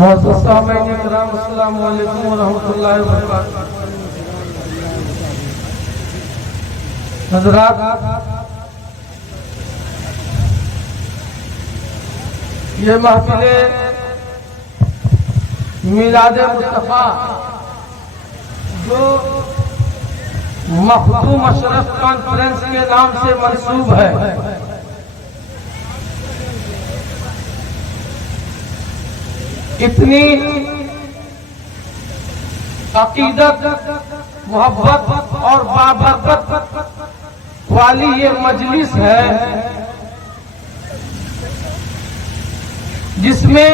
معزز سامعین کرام، السلام علیکم ورحمۃ اللہ وبرکاتہ۔ حضرات، یہ محفل میلاد مصطفیٰ جو مخدوم اشرف کانفرنس کے نام سے منسوب ہے، اتنی عقیدت، محبت اور بابرکت والی یہ مجلس ہے جس میں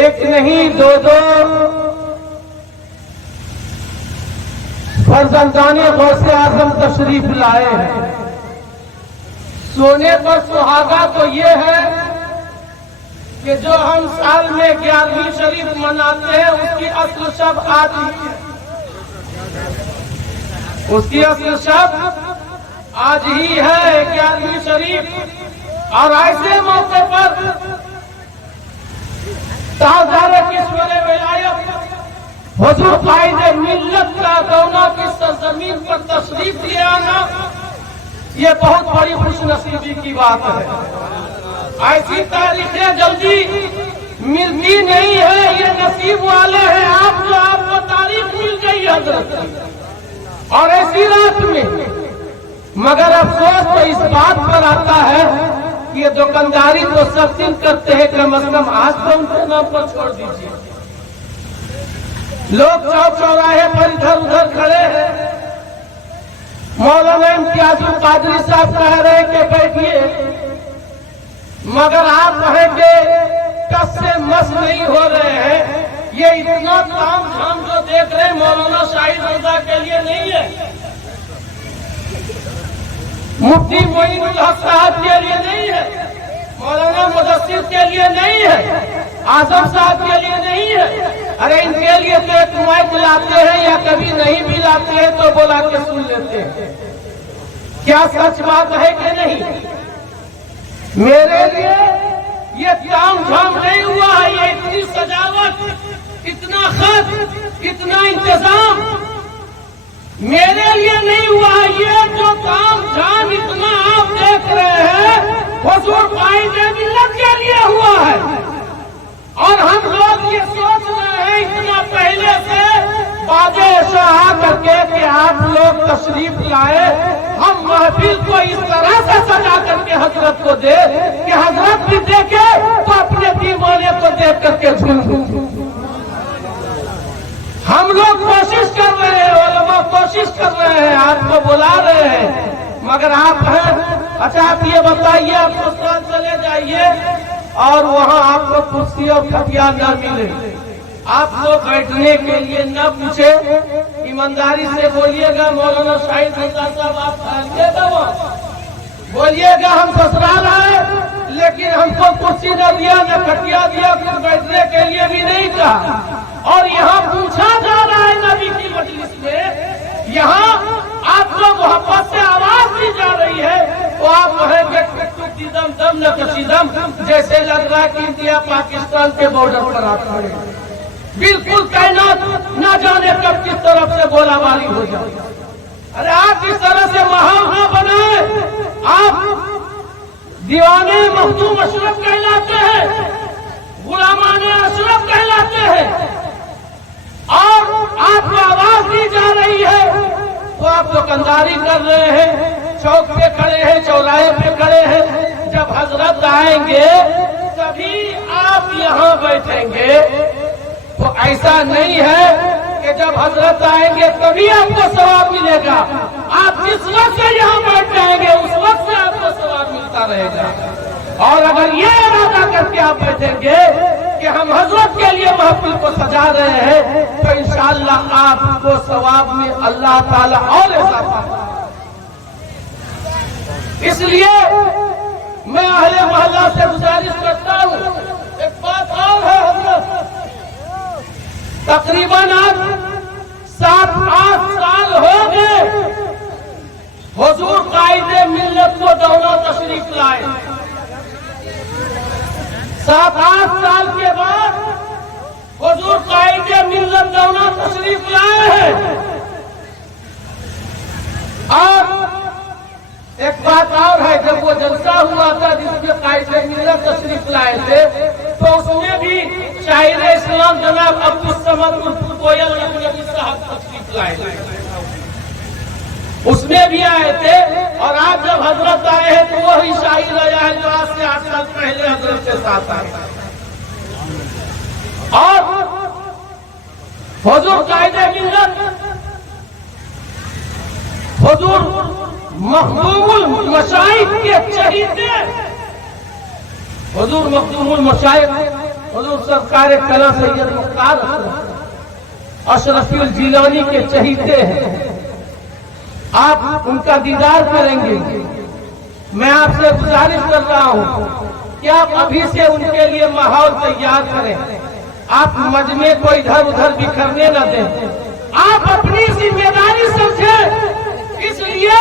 ایک نہیں دو فرزندان غوث اعظم تشریف لائے ہیں۔ سونے پر سہاگا تو یہ ہے کہ جو ہم سال میں 11ویں شریف مناتے ہیں اس کی اصل شب آج ہی ہے، اس کی اصل شب آج ہی ہے 11ویں شریف۔ اور ایسے موقع پر تاجدار کشور ولایت حضور قائد ملت کا گونا کی سرزمین پر تشریف لے آنا یہ بہت بڑی خوش نصیبی کی بات ہے۔ ایسی تاریخیں جلدی ملتی نہیں ہے، یہ نصیب والے ہیں آپ جو آپ کو تاریخ مل گئی حضرت کی، اور ایسی رات میں۔ مگر افسوس تو اس بات پر آتا ہے کہ یہ دکانداری تو سب دن کرتے ہیں، کم از کم آج تو ان کے نام پر چھوڑ دیجیے۔ لوگ چوک چوراہے پر ادھر ادھر کھڑے ہیں، مولانا امتیاز القادری صاحب کہہ رہے کہ بیٹھیے، مگر آپ کہیں کہ کس سے مس نہیں ہو رہے ہیں۔ یہ اتنا تام جھام جو دیکھ رہے ہیں مولانا شاہد رضا کے لیے نہیں ہے، مفتی معین الحق صاحب کے لیے نہیں ہے، مولانا مدثر کے لیے نہیں ہے، اعظم صاحب کے لیے نہیں ہے۔ ارے ان کے لیے تو ایک مائک لاتے ہیں، یا کبھی نہیں بھی لاتے ہیں تو بلا کے سن لیتے ہیں۔ کیا سچ بات ہے کہ نہیں؟ میرے لیے یہ تام جھام نہیں ہوا ہے، یہ اتنی سجاوٹ، اتنا خط، اتنا انتظام میرے لیے نہیں ہوا ہے۔ یہ جو تام جھام اتنا آپ دیکھ رہے ہیں حضور قائد ملت کے لیے ہوا ہے، اور ہم لوگ یہ سوچ رہے ہیں اتنا پہلے سے بادشاہ آ کر کے کہ آپ لوگ تشریف لائے، ہم محفل کو اس طرح سے سجا کر کے حضرت کو دے کہ حضرت بھی دیکھے تو اپنے دیوانے کو دیکھ کر کے جھوم۔ ہم لوگ کوشش کر رہے ہیں، علماء کوشش کر رہے ہیں، آپ کو بلا رہے ہیں، مگر آپ ہیں۔ اچھا آپ یہ بتائیے، آپ سسرال چلے جائیے اور وہاں آپ کو کرسی اور کھٹیا نہ ملے، آپ کو بیٹھنے کے لیے نہ پوچھے، ایمانداری سے بولیے گا مولانا شاہد رضا صاحب آپ کھائیے گا، وہاں بولیے گا ہم سسرال آئے لیکن ہم کو کرسی نہ دیا، نہ کھٹیا دیا، پھر بیٹھنے کے لیے بھی نہیں کہا۔ اور یہاں پوچھا جا رہا ہے نبی کی مجلس میں، یہاں آپ کو محبت سے آواز دی جا رہی ہے، تو آپ کہیں گے دم دم نہ کشیدم، جیسے لگ رہا ہے کہ انڈیا پاکستان کے بارڈر پر آپ کھڑے ہیں۔ بالکل کائنات نہ جانے کب کس طرف سے گولہ باری ہو جائے۔ ارے آپ اس طرح سے ماحول نہ بنائیں، آپ دیوانے مخدوم اشرف کہلاتے ہیں، غلامان اشرف کہلاتے ہیں، اور آپ کو آواز دی جا رہی ہے تو آپ دکانداری کر رہے ہیں، چوک پہ کھڑے ہیں، چوراہے پہ کھڑے ہیں۔ جب حضرت آئیں گے تبھی آپ یہاں بیٹھیں گے، تو ایسا نہیں ہے کہ جب حضرت آئیں گے تبھی آپ کو ثواب ملے گا۔ آپ جس وقت سے یہاں بیٹھ جائیں گے اس وقت سے آپ کو ثواب ملتا رہے گا۔ اور اگر یہ ارادہ کر کے آپ بیٹھیں گے کہ ہم حضرت کے لیے محفل کو سجا رہے ہیں، تو انشاءاللہ آپ کو ثواب میں اللہ تعالیٰ اور اضافہ کرے۔ اس لیے میں اہل محلہ سے گزارش کرتا ہوں، ایک بات اور ہے حضرت، تقریباً آج 7-8 سال ہو گئے حضور قائد ملت کو دونا تشریف لائے، 7-8 साल के बाद हुजूर कायद मिल्लत दौला तशरीफ लाए हैं। और एक बात और है, जब वो जलसा हुआ था जिसमें कायद मिल्लत तशरीफ लाए थे, तो उसमें भी शाहिद इस्लाम जनाब अब्दुल समद कोयल नबी साहब तशरीफ लाए थे, उसमें भी आए थे। और आज जब हजरत आए हैं तो वही शाहिद आया है जो आज से 8 साल पहले हजरत के साथ आए। और हुजूर कायदे मिल्लत हुजूर मखदूमुल मशाइख के चहीते, हुजूर मखदूमुल मशाइख हुजूर सरकार कला सैयद मुख्तार अशरफुल जिलानी के चहीते हैं। आप उनका दीदार करेंगे। मैं आपसे गुजारिश कर रहा हूं कि आप अभी से उनके लिए माहौल तैयार करें। आप मजमे को इधर उधर बिखरने न दें। आप अपनी जिम्मेदारी समझें, इसलिए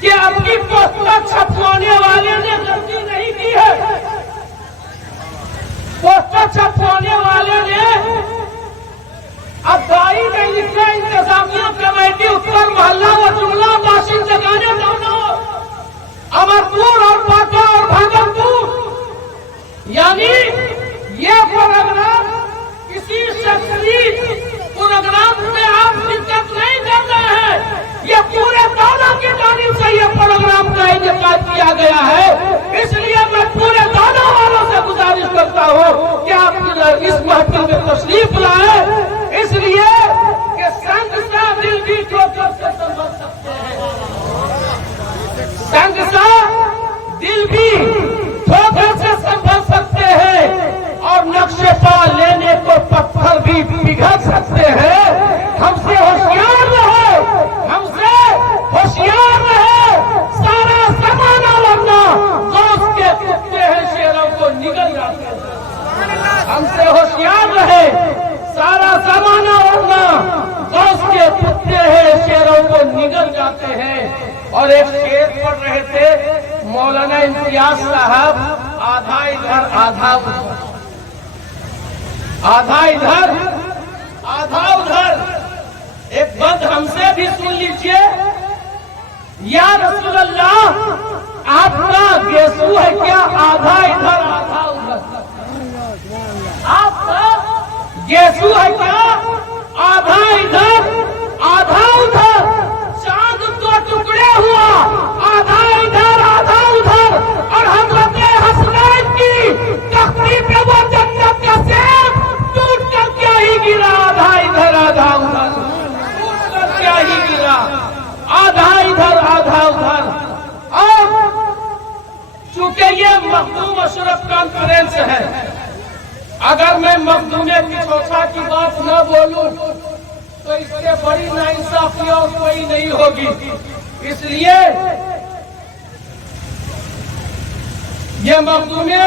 कि अपनी पोस्टर छपवाने वाले ने गलती नहीं की है। पोस्टर छपवाने वाले ने अदाई नहीं लिखा, इंतजामिया कमेटी उत्तर मोहल्ला व जुमला बाशिंद जगाने दोनों अमरपुर और बांका और भागलपुर, यानी ये प्रोग्राम किसी शख्सी प्रोग्राम में आप शिरकत नहीं कर रहे हैं। ये पूरे दादा की जानिब से ये प्रोग्राम का इनेकाद किया गया है। इसलिए मैं पूरे दादा वालों से गुजारिश करता हूँ कि आप इस महफिल में तशरीफ लाए, इसलिए कि संग सा दिल भी ठोकर से संभल सकते हैं, संग सा दिल भी ठोकर से संभल सकते हैं, और नक्शे पा लेने को पत्थर भी पिघल सकते हैं। हमसे होशियार रहे, हमसे होशियार रहे, सारा जमाना वरना गौस के कुत्ते हैं शेरों को निगल जाते हैं। हमसे होशियार रहे, सारा जमाना वरना गौस के कुत्ते हैं शेरों को निगल जाते हैं। और एक शेर पढ़ रहे थे मौलाना इम्तियाज साहब, आधा इधर आधा उधर, आधा इधर आधा उधर। एक बंद हमसे भी सुन लीजिए। या रसूल अल्लाह, आपका गेसू है क्या आधा इधर आधा उधर? आपका गेसू है क्या आधा इधर आधा उधर? चांद तो टुकड़े हुआ, आधा इधर आधा उधर। और हजरत हसनैन की तख्ती पे वो जन्नत का सेब टूट कर क्या ही गिरा, आधा इधर आधा उधर, टूट कर क्या ही गिरा, आधा इधर आधा उधर। और चूंकि ये मखदूम अशरफ कॉन्फ्रेंस है, अगर मैं मखदूमे पिछोछा की बात न बोलूं तो इससे बड़ी नाइंसाफी और कोई नहीं होगी। इसलिए ये मखदूमे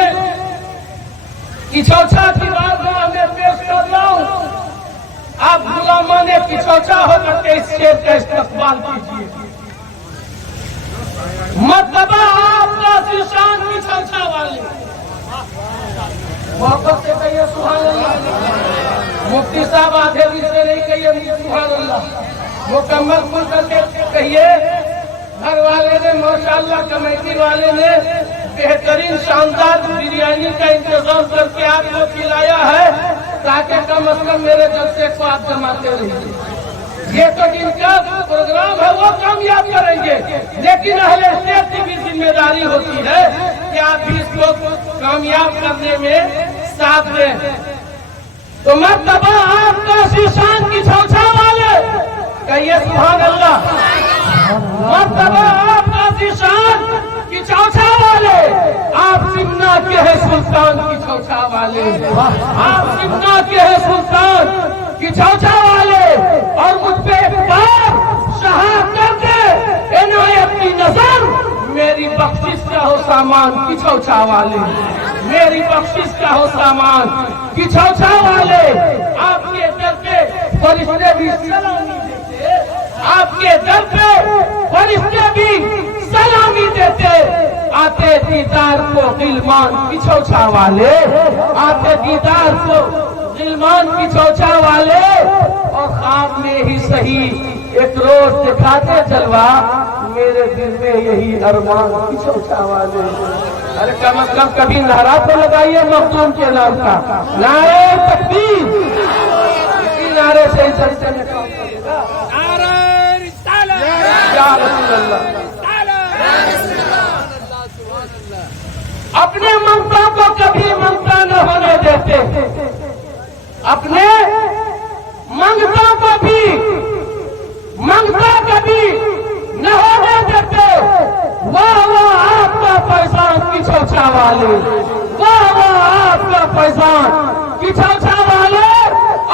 पिछोछा की बात मैं पेश कर रहा हूं। आप गुलामा ने पिछोछा होकर के इस शेर का इस्तेमाल कीजिए। मतलब आपका शिशान पिछोछा वाले मोहब्बत से कहिए सुभान अल्लाह। मुफ्ती साहब आधे भी से नहीं कहिए सुभान अल्लाह, मुकम्मल खुल करके कहिए। घर वाले ने माशाअल्लाह, कमेटी वाले ने बेहतरीन शानदार बिरयानी का इंतजाम करके आपको खिलाया है, ताकि कम अज कम मेरे जलसे को आप जमाते रहिए। ये तो जिनका प्रोग्राम है वो कामयाब करेंगे, लेकिन अहले स्टेट की भी जिम्मेदारी होती है कि आप भी इसको कामयाब करने में साथ दें। तो मर्तबा आपका शीशान की छौछा वाले कहिए सुभान अल्लाह। मर्तबा आपका शीशान की छौछा वाले, आप सिमना के हैं सुल्तान की छौछा वाले, आप सिमना के हैं सुल्तान की छौछा वाले। और मुझ पे एक बार शहाद करके इनायत की नजर, मेरी बख्शिश का हो सामान की छौछा वाले, मेरी बख्शिश का हो सामान की छौछा वाले। आपके दर पे फरिश्ते भी सलामी देते, आपके दर पे फरिश्ते भी सलामी देते, आते दीदार को गिलमान की छौछा वाले, आते दीदार को गिलमान की छौछा वाले, और ख्वाब में ही सही एक रोज दिखाते जलवा, मेरे दिल में यही अरमान की छौछा वाले। अरे कम अज कम कभी नारा तो लगाइए मखदूम के नाम का, नारे तकबीर, इसी नारे से इस चर्चे में काम करेगा। या रसूल अल्लाह। अपने ममता को कभी ममता न होने देते, अपने मंगता को भी मंगता कभी न होने देते। वाह वाह आपका पैसान की छौछा वाले, वाह वाह आपका पैसान की छौछा वाले।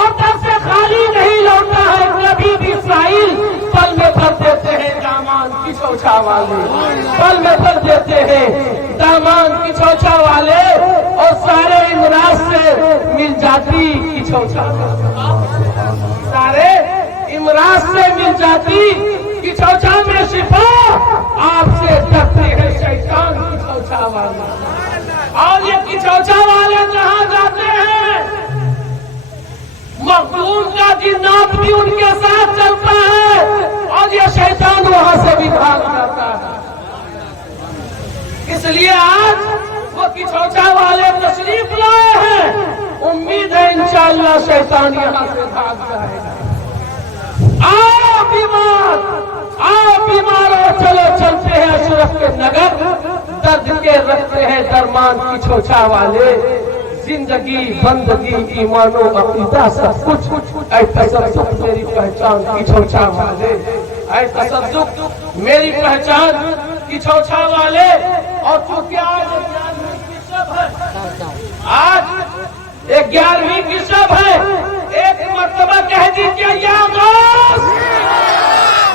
और तब से खाली नहीं लौटा है कभी भी इस्राइल, पल में भर देते हैं दामान की छौछा वाले, पल में भर देते हैं दामान की छौछा वाले। और सारे इमराज से मिल जाती की छौछा, सारे इमराज से मिल जाती की छौछा में शिफा, आपसे डरते हैं शैतान की छौछा वाले। और ये की छौछा वाले जहां जाते हैं, मखदूम का जिन्नात भी उनके साथ चलता है, और ये शैतान वहां से भी भाग जाता है। इसलिए आज वो की छौछा वाले तशरीफ लाए हैं, उम्मीद है इंशाअल्लाह शैतान यहां से भाग जाएगा। आओ बीमार, आओ बीमारों, चलो चलते हैं अशरफ के नगर, दर्द के रखते हैं दरमान की छौछा वाले। जिंदगी बंदगी ईमानो अकीदा सब कुछ, ऐ तसद्दुक मेरी पहचान की छौछा वाले, ऐ तसद्दुक मेरी पहचान की छौछा वाले। और चूंकि आज 11वीं की शब है, आज 11वीं की शब है, एक मर्तबा कह दीजिए या गौस,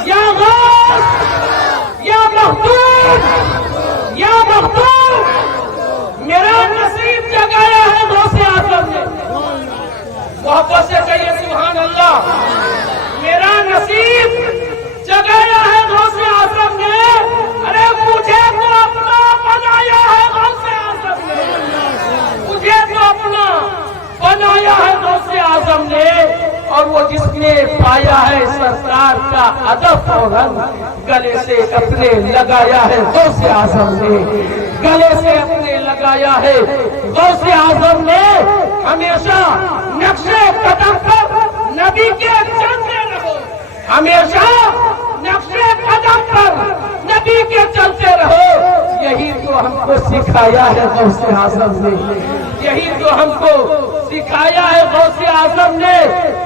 या गौस, या मखदूम, या मखदूम। मेरा नसीब जगाया है गौसे आजम ने, मोहब्बत से कहिए सुभान अल्लाह। मेरा नसीब जगाया है गौसे आजम ने, अरे मुझे तो अपना बनाया है गौसे आजम ने, मुझे तो अपना बनाया है गौसे आजम ने। और वो जिसने पाया है सरकार का अदब और रंग, गले से अपने लगाया है गौसे आजम ने, गले से अपने लगाया है गौसे आजम ने। हमेशा नक्शे कदम पर नबी के चलते रहो, हमेशा नक्शे कदम पर नबी के चलते रहो। यही तो हमको सिखाया है गौसे आजम ने, यही तो हमको सिखाया है गौसे आजम ने।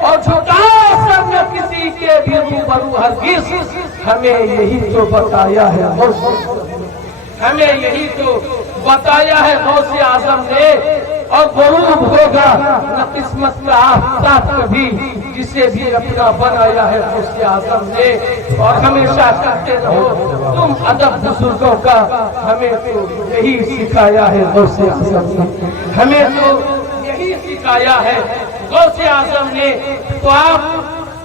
और झुकाओ सर न किसी के भी रूबरू हरगिज़, हमें यही तो बताया है, हमें यही तो बताया है गौसे आजम ने। और गुरूब होगा न किस्मत का आफ्ताब कभी, जिसे भी अपना बनाया है गौसे आजम ने। और हमेशा कहते रहो तुम अदब बुजुर्गों का, हमें तो यही सिखाया है गौसे आजम ने, हमें तो यही सिखाया है गौसे आजम ने। तो आप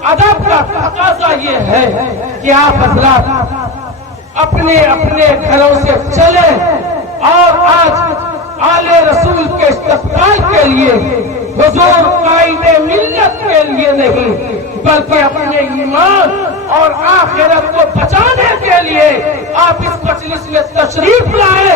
अदब का तकाज़ा ये है कि आप हज़रात अपने अपने घरों से चले, और आज आले रसूल के इस्तक़बाल के लिए, हुजूर कायदे मिल्लत के लिए नहीं, बल्कि अपने ईमान और आखिरत को बचाने के लिए आप इस मजलिस में तशरीफ लाए।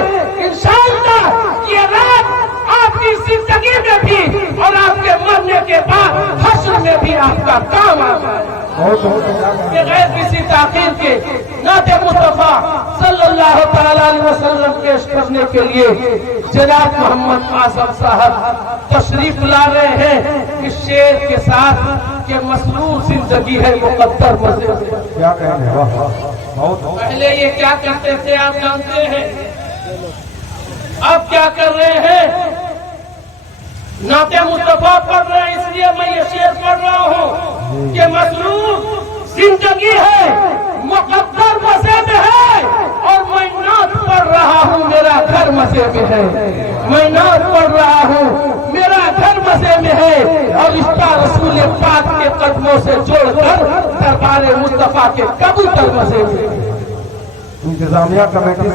इंशाअल्लाह ये रात आपकी जिंदगी में भी और आपके मरने के बाद हश्र में भी आपका काम आएगा। बगैर किसी ताख़ीर के नाते मुस्तफा सल्लल्लाहु तआला अलैहि वसल्लम पेश करने के लिए जनाब मोहम्मद आजम साहब तशरीफ ला रहे हैं। इस शेर के साथ के मसरूर जिंदगी है मुकद्दर मज़े। क्या कहने, वाह बहुत। पहले ये क्या करते थे आप जानते हैं, अब क्या कर रहे हैं? नाते मुस्तफा पढ़ रहे हैं, इसलिए मैं ये शेर पढ़ रहा हूँ कि मसरूर जिंदगी है मुकद्दर मज़े में है, और मैं नात पढ़ रहा हूँ मेरा घर मज़े में है, मैं नात पढ़ रहा हूँ मेरा घर मज़े में है। और रिश्ता रसूल पाक के कदमों से जोड़कर दरबार मुस्तफा के कबूतर मज़े में। इंतजामिया कमेटी